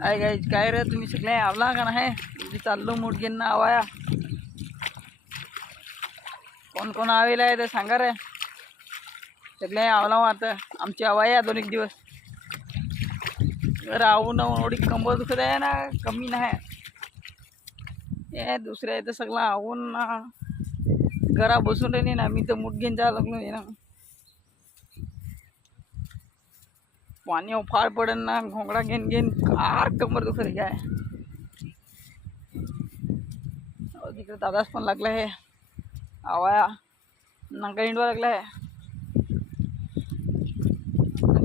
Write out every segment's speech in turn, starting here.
काय काय काय रे तुम्ही सगळे आवला का नाही? तुमची चाललो मूठ ना आवाया कोण कोण आवेला आहे ते सांगा रे. सगळे आवला आता आमची आवाया आहे दोन एक दिवस. राहू न एवढी कंबर दुखत आहे ना कमी नाही. हे दुसऱ्या इथं सगळं आवून ना. घरा बसून राहिली ना मी तर मूठ घेऊन जायला लागलो आहे ना. पाणी फार पडेल ना घोंगडा घेन घेन फार कंबर दुखत काय तिकडे दादाच पण लागला आहे. आवाया नाका इंडवा लागला आहे.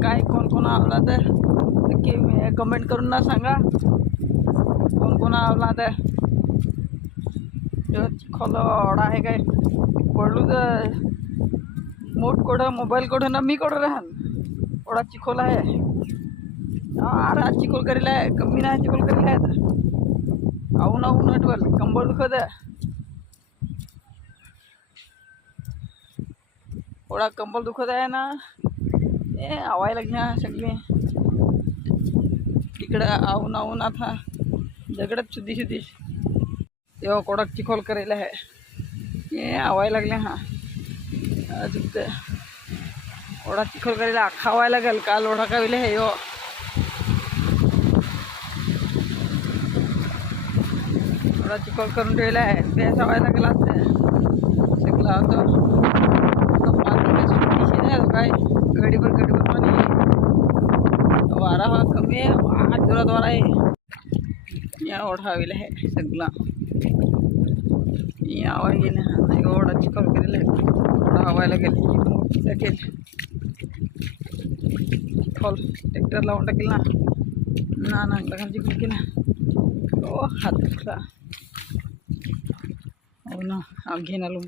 काय कोण कोण आवला तर नक्की कमेंट करून ना सांगा. कोण कोण आवला तर. खोल ओढा आहे काय? पडलो तर. मोठ कोडं मोबाईल कोडं ना मी कोडं राहन? थोडा चिखोल आहे. अरे आज चिखोल करेल आहे. कमी नाही चिखोल करीला आहे. तर ना ऊन नटवल कंबर दुखत आहे. थोडा कंबर दुखत आहे ना. ए आवायला घ्या सगळे. इकडं ना ऊन आता दगडत शुद्धी शुद्धी तेव्हा कोडाक चिखोल करेल आहे. ए आवाय लागले हा. अजून ओढा चिखल करायला खावाय लागेल काल ओढा काविले हे यो. ओढा चिखल करून ठेवला आहे. प्यायचा व्हायला लागेल असते. शिकला होतो. काय सुट्टीशी नाही गडीभर गडीभर पाणी वारा हा कमी आहे. आज जोरात वारा आहे. या ओढा हवेला आहे. सगळा या आवाज गेले एवढा चिखल केलेला आहे. ओढा हवायला गेले. मोठी टाकेल खोल ट्रॅक्टर लावून टाकेल ना ना ना लग्न चिखल केला ओ हात दुखला हो ना घेऊन आलो